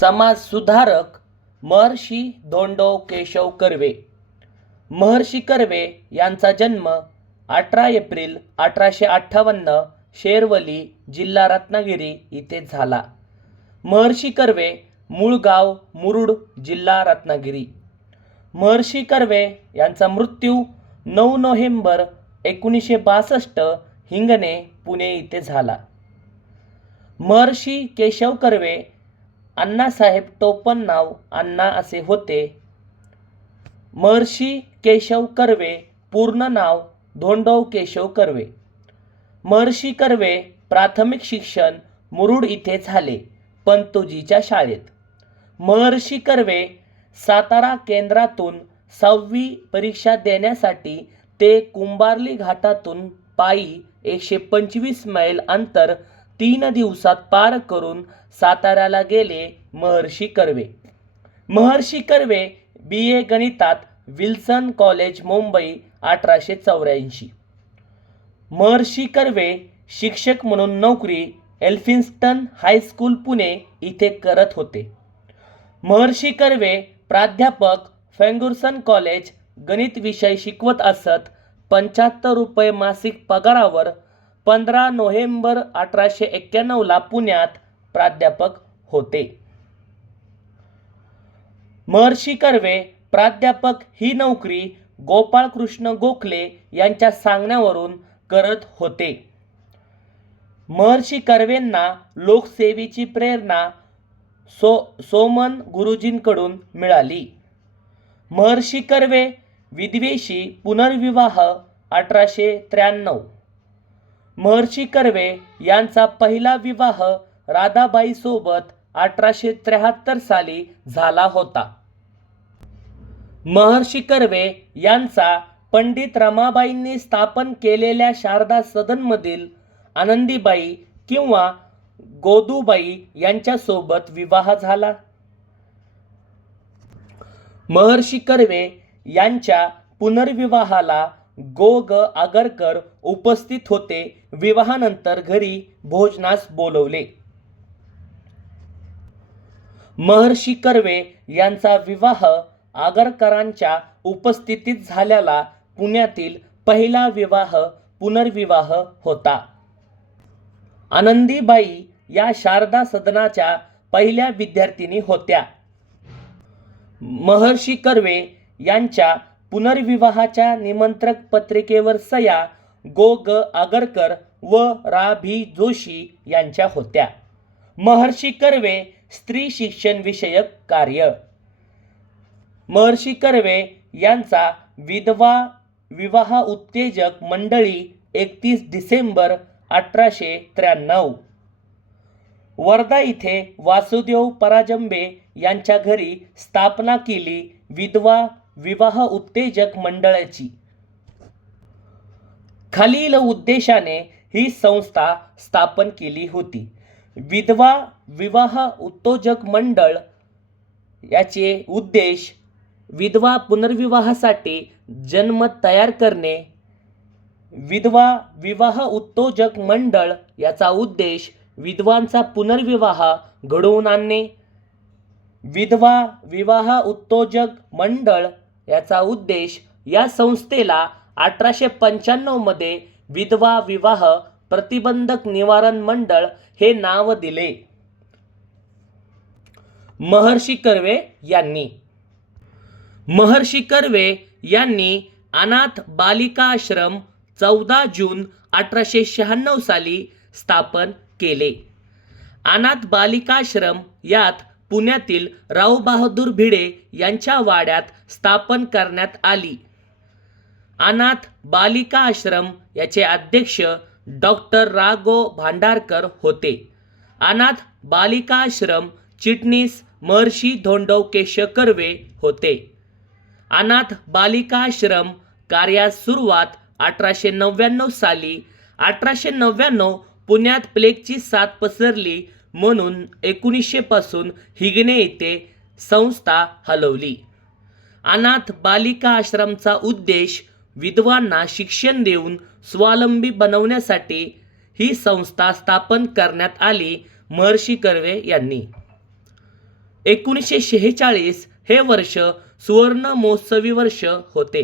समाजसुधारक महर्षी धोंडो केशव कर्वे. महर्षी कर्वे यांचा जन्म 18 एप्रिल 1858 शेरवली, जिल्हा रत्नागिरी इथे झाला. महर्षी कर्वे मूळ गाव मुरुड, जिल्हा रत्नागिरी. महर्षी कर्वे यांचा मृत्यू 9 नोव्हेंबर 1962 हिंगणे, पुणे इथे झाला. महर्षी केशव कर्वे अण्णासाहेब टोपण नाव अण्णा असे होते. महर्षी केशव कर्वे पूर्ण नाव धोंडो केशव कर्वे. महर्षी कर्वे प्राथमिक शिक्षण मुरुड इथे झाले, पंतोजीच्या शाळेत. महर्षी कर्वे सातारा केंद्रातून 6वी परीक्षा देण्यासाठी ते कुंभार्ली घाटातून पायी 125 मैल अंतर 3 दिवसात पार करून साताऱ्याला गेले. महर्षी कर्वे. महर्षी कर्वे BA गणितात विल्सन कॉलेज, मुंबई 1884. महर्षी कर्वे शिक्षक म्हणून नोकरी एल्फिन्स्टन हायस्कूल, पुणे इथे करत होते. महर्षी कर्वे प्राध्यापक फर्ग्युसन कॉलेज गणित विषय शिकवत असत. 75 रुपये मासिक पगारावर 15 नोव्हेंबर 1891 पुण्यात प्राध्यापक होते. महर्षी कर्वे प्राध्यापक ही नोकरी गोपाळकृष्ण गोखले यांच्या सांगण्यावरून करत होते. महर्षी कर्वेंना लोकसेवेची प्रेरणा सोमन गुरुजींकडून मिळाली. महर्षी कर्वे विधवेशी पुनर्विवाह 1893. महर्षी कर्वे यांचा पहिला विवाह राधाबाई सोबत 1873 साली झाला होता. महर्षी कर्वे यांचा पंडित रमाबाईंनी स्थापन केलेल्या शारदा सदनमधील आनंदीबाई किंवा गोदूबाई यांच्यासोबत विवाह झाला. महर्षी कर्वे यांच्या पुनर्विवाहाला गो. ग. आगरकर उपस्थित होते. विवाहानंतर घरी भोजनास बोलवले. महर्षी कर्वे यांचा विवाह आगरकरांच्या उपस्थितीत झालेला पुण्यातील पहिला पुनर्विवाह होता. आनंदीबाई या शारदा सदनाच्या पहिल्या विद्यार्थिनी होत्या. महर्षी कर्वे यांच्या पुनर्विवाहाच्या निमंत्रक पत्रिकेवर सह्या गो. ग. आगरकर व रा. भी. जोशी यांच्या होत्या. महर्षी कर्वे स्त्री शिक्षण विषयक कार्य. महर्षी कर्वे यांचा विधवा विवाह उत्तेजक मंडळी 31 डिसेंबर 1893 वर्धा इथे वासुदेव परांजपे यांच्या घरी स्थापना केली. विधवा विवाह उत्तेजक मंडळाची खालील उद्देशाने ही संस्था स्थापन केली होती. विधवा विवाह उत्तेजक मंडळ याचे उद्देश विधवा पुनर्विवाहासाठी जनमत तयार करणे. विधवा विवाह उत्तेजक मंडळ याचा उद्देश विधवांचा पुनर्विवाह घडवून आणणे. विधवा विवाह उत्तेजक मंडळ याचा उद्देश या संस्थेला 1895 मध्ये विधवा विवाह प्रतिबंधक निवारण मंडळ हे नाव दिले. महर्षी कर्वे यांनी अनाथ बालिका आश्रम 14 जून 1896 साली स्थापन केले. अनाथ बालिकाश्रम यात पुण्यातील राव बहादूर भिडे यांच्या वाड्यात स्थापन करण्यात आली. अनाथ बालिका आश्रम याचे अध्यक्ष डॉक्टर रा. गो. भांडारकर होते. अनाथ बालिका आश्रम चिटणीस महर्षी धोंडो केशव कर्वे होते. अनाथ बालिका आश्रम कार्यास सुरुवात 1899 साली. 1899 पुण्यात प्लेगची साथ पसरली म्हणून 1900 पासून हिंगणे येथे संस्था हलवली. अनाथ बालिका आश्रमचा उद्देश विधवांना शिक्षण देऊन स्वावलंबी बनवण्यासाठी ही संस्था स्थापन करण्यात आली. महर्षी कर्वे यांनी 1946 हे वर्ष सुवर्ण महोत्सवी वर्ष होते.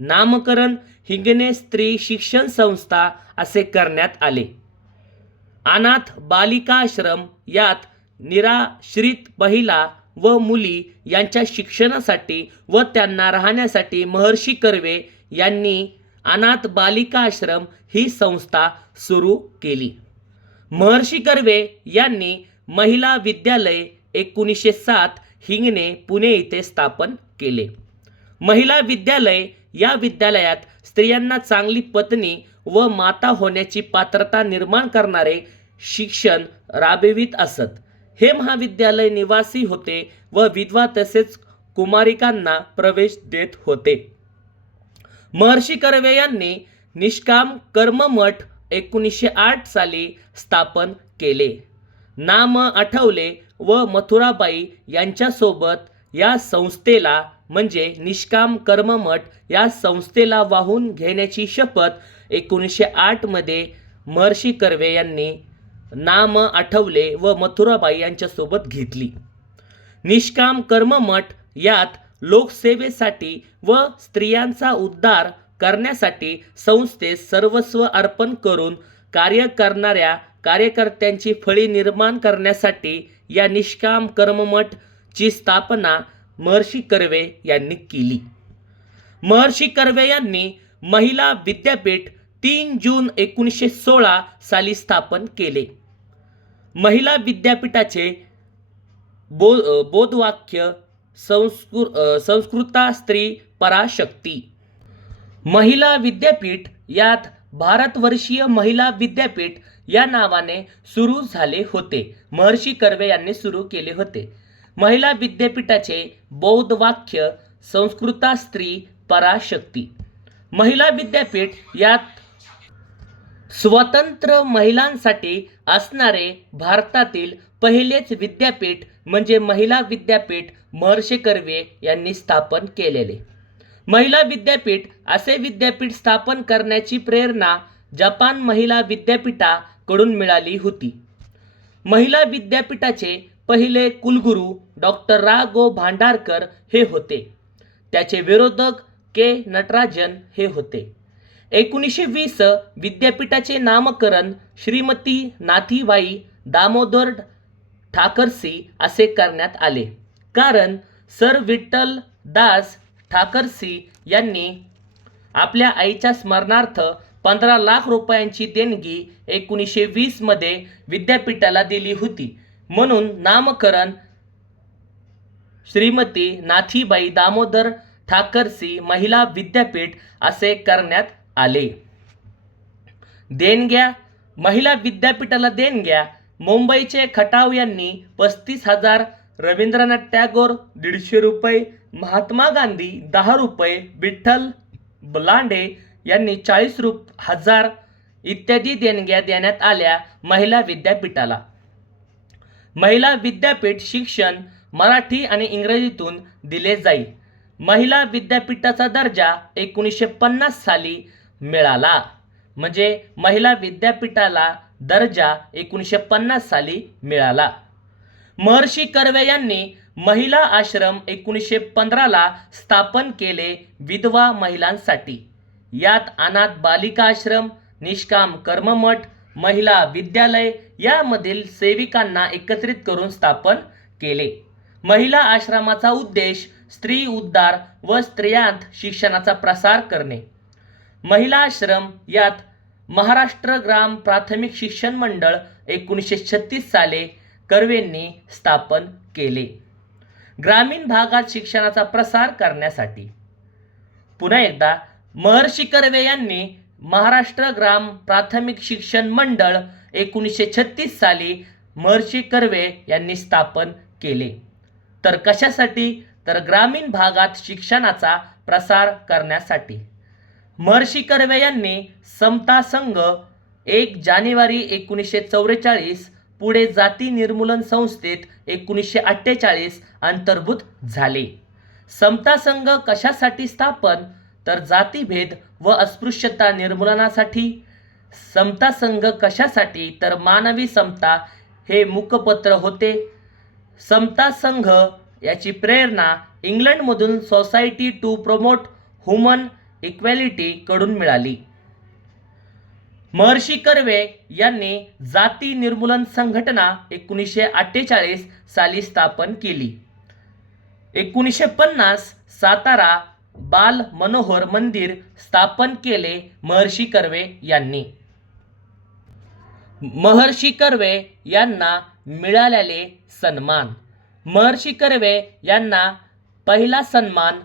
नामकरण हिंगणे स्त्री शिक्षण संस्था असे करण्यात आले. अनाथ बालिका आश्रम यात निराश्रित महिला व मुली यांच्या शिक्षणासाठी व त्यांना राहण्यासाठी महर्षी कर्वे यांनी अनाथ बालिका आश्रम ही संस्था सुरू केली. महर्षी कर्वे यांनी महिला विद्यालय 1907 हिंगणे पुणे येथे स्थापन केले. महिला विद्यालय या विद्यालयात स्त्रियांना चांगली पत्नी व माता होण्याची पात्रता निर्माण करणारे शिक्षण राबवित असत. हे महाविद्यालय निवासी होते व विधवा तसेच कुमारिकांना प्रवेश देत होते. महर्षी कर्वे यांनी निष्काम कर्ममठ 1908 साली स्थापन केले. नाम आठवले व मथुराबाई यांच्यासोबत या संस्थेला म्हणजे निष्काम कर्ममठ या संस्थेला वाहून घेण्याची शपथ 1908 मध्ये महर्षी कर्वे यांनी नाम आठवले व मथुराबाई यांच्यासोबत घेतली. निष्काम कर्ममठ यात लोकसेवेसाठी व स्त्रियांचा उद्धार करण्यासाठी संस्थेस सर्वस्व अर्पण करून कार्य करणाऱ्या कार्यकर्त्यांची फळी निर्माण करण्यासाठी या निष्काम कर्ममठ ची स्थापना महर्षी कर्वे यांनी केली. महर्षी कर्वे यांनी महिला विद्यापीठ 3 जून 1916 साली स्थापन केले. महिला विद्यापीठाचे बोधवाक्य संस्कृता स्त्री पराशक्ती. महिला विद्यापीठ यात भारतवर्षीय महिला विद्यापीठ या नावाने सुरू झाले होते. महर्षी कर्वे यांनी सुरू केले होते. महिला विद्यापीठाचे बोधवाक्य संस्कृता स्त्री पराशक्ती. महिला विद्यापीठ यात स्वतंत्र महिलांसाठी असणारे भारतातील पहिलेच विद्यापीठ म्हणजे महिला विद्यापीठ महर्षी कर्वे यांनी स्थापन केलेले. महिला विद्यापीठ असे विद्यापीठ स्थापन करण्याची प्रेरणा जपान महिला विद्यापीठाकडून मिळाली होती. महिला विद्यापीठाचे पहिले कुलगुरू डॉक्टर रा गो भांडारकर हे होते. त्याचे विरोधक के नटराजन हे होते. 1920 विद्यापीठाचे नामकरण श्रीमती नाथीबाई दामोदर ठाकरसी असे करण्यात आले, कारण सर विठ्ठल दास ठाकरसी यांनी आपल्या आईच्या स्मरणार्थ 15 लाख रुपयांची देणगी 1920 मध्ये विद्यापीठाला दिली होती. म्हणून नामकरण श्रीमती नाथीबाई दामोदर ठाकरसी महिला विद्यापीठ असे करण्यात आले. देणग्या. महिला विद्यापीठाला देणग्या. मुंबईचे खटाव यांनी 35,000, रवींद्रनाथ टागोर 150 रुपये, महात्मा गांधी 10 रुपये, विठ्ठल लांडे यांनी 40,000 इत्यादी देणग्या देण्यात आल्या महिला विद्यापीठाला. महिला विद्यापीठ शिक्षण मराठी आणि इंग्रजीतून दिले जाईल. महिला विद्यापीठाचा दर्जा 1950 साली मिळाला. म्हणजे महिला विद्यापीठाला दर्जा 1950 साली मिळाला. महर्षी कर्वे यांनी महिला आश्रम 1915 ला स्थापन केले विधवा महिलांसाठी. यात अनाथ बालिका आश्रम, निष्काम कर्ममठ, महिला विद्यालय यामधील सेविकांना एकत्रित करून स्थापन केले. महिला आश्रमाचा उद्देश स्त्री उद्धार व स्त्रियांत शिक्षणाचा प्रसार करणे. महिला आश्रम यात महाराष्ट्र ग्राम प्राथमिक शिक्षण मंडळ 1936 साली कर्वेंनी स्थापन केले. ग्रामीण भागात शिक्षणाचा प्रसार करण्यासाठी. पुन्हा एकदा महर्षी कर्वे यांनी महाराष्ट्र ग्राम प्राथमिक शिक्षण मंडळ 1936 साली महर्षी कर्वे यांनी स्थापन केले. तर कशासाठी? तर ग्रामीण भागात शिक्षणाचा प्रसार करण्यासाठी. महर्षी कर्वे यांनी समता संघ 1 जानेवारी 1944 पुढे जाती निर्मूलन संस्थेत 1948 अंतर्भूत झाले. समता संघ कशासाठी स्थापन? तर जातीभेद व अस्पृश्यता निर्मूलनासाठी. समता संघ कशासाठी? तर मानवी समता हे मुखपत्र होते. समता संघ याची प्रेरणा इंग्लंडमधून society to promote human equality कडून मिळाली. महर्षी कर्वे यांनी जाती निर्मूलन संघटना 1948 साली स्थापन केली. 1950 सातारा बाल मनोहर मंदिर स्थापन केले महर्षी कर्वे यांनी. महर्षी कर्वे यांना मिळालेले सन्मान. महर्षी कर्वे यांना पहिला सन्मान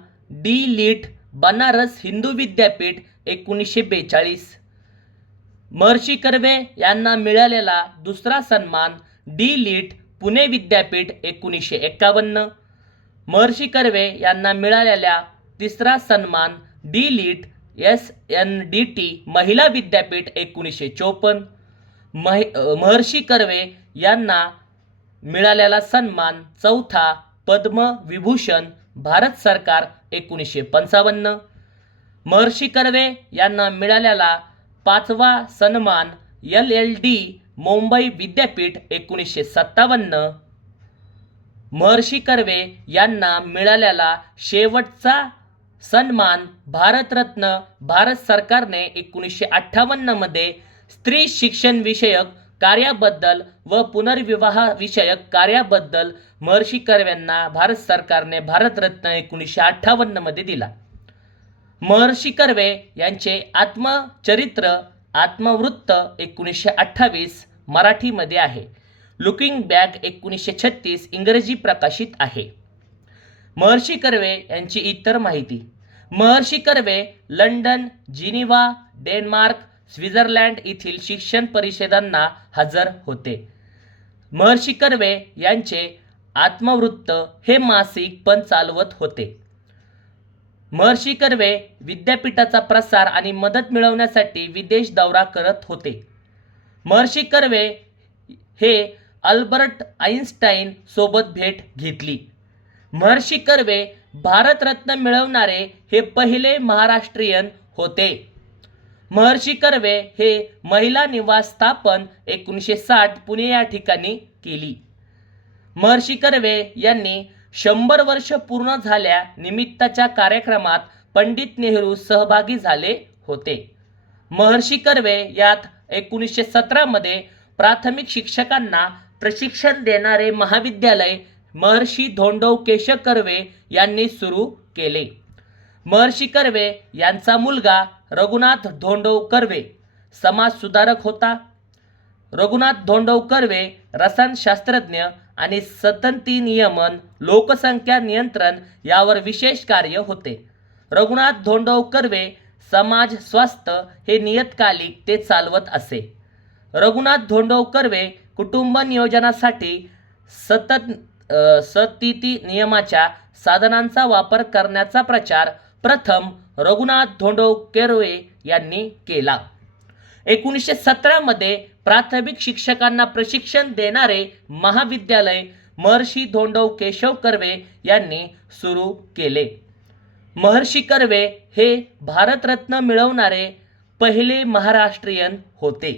डी लिट बनारस हिंदू विद्यापीठ 1942. महर्षी कर्वे यांना मिळालेला दुसरा सन्मान डी लिट पुणे विद्यापीठ 1951. महर्षी कर्वे यांना मिळालेला तिसरा सन्मान डी लिट SNDT महिला विद्यापीठ 1954. महर्षी कर्वे यांना मिळालेला सन्मान चौथा पद्मविभूषण भारत सरकार 1955. महर्षी कर्वे यांना मिळालेला पाचवा सन्मान LLD मुंबई विद्यापीठ 1957. महर्षी कर्वे यांना मिळालेला शेवटचा सन्मान भारतरत्न भारत सरकारने 1958 मध्ये स्त्री शिक्षण विषयक कार्याबद्दल व पुनर्विवाह विषयक कार्याबद्दल महर्षी कर्वेंना भारत सरकारने भारतरत्न 1958 मध्ये दिला. महर्षी कर्वे यांचे आत्मचरित्र आत्मवृत्त 1928 मराठीमध्ये आहे. लुकिंग बॅक 1936 इंग्रजी प्रकाशित आहे. महर्षी कर्वे यांची इतर माहिती. Maharshi Karve London, Geneva, Denmark, Switzerland येथील शिक्षण परिषदांना हजर होते. महर्षी कर्वे यांचे आत्मवृत्त हे मासिक पण चालवत होते. महर्षी कर्वे विद्यापीठाचा प्रसार आणि मदत मिळवण्यासाठी विदेश दौरा करत होते. महर्षी कर्वे हे अल्बर्ट आइन्स्टाईन सोबत भेट घेतली. महर्षी कर्वे भारतरत्न मिळवणारे हे पहिले महाराष्ट्रीयन होते. महर्षी कर्वे हे महिला निवास स्थापन 1960 पुणे या ठिकाणी केली. महर्षी कर्वे यांनी 100 वर्ष पूर्ण झाल्या निमित्ताच्या कार्यक्रमात पंडित नेहरू सहभागी झाले होते. महर्षी कर्वे यात 1917 मध्ये प्राथमिक शिक्षकांना प्रशिक्षण देणारे महाविद्यालय महर्षी धोंडो केशव कर्वे यांनी सुरू केले. महर्षी कर्वे यांचा मुलगा रघुनाथ धोंडो कर्वे समाजसुधारक होता. रघुनाथ धोंडो कर्वे रसायनशास्त्रज्ञ आणि सतती नियमन, लोकसंख्या नियंत्रण यावर विशेष कार्य होते. रघुनाथ धोंडो कर्वे समाज स्वास्थ्य हे नियतकालिक ते चालवत असे. रघुनाथ धोंडो कर्वे कुटुंब नियोजनासाठी सतती नियमाच्या साधनांचा वापर करण्याचा प्रचार प्रथम रघुनाथ धोंडो कर्वे यांनी केला. 1917 मध्ये प्राथमिक शिक्षकांना प्रशिक्षण देणारे महाविद्यालय महर्षी धोंडो केशव कर्वे यांनी सुरू केले. महर्षी कर्वे हे भारतरत्न मिळवणारे पहिले महाराष्ट्रीयन होते.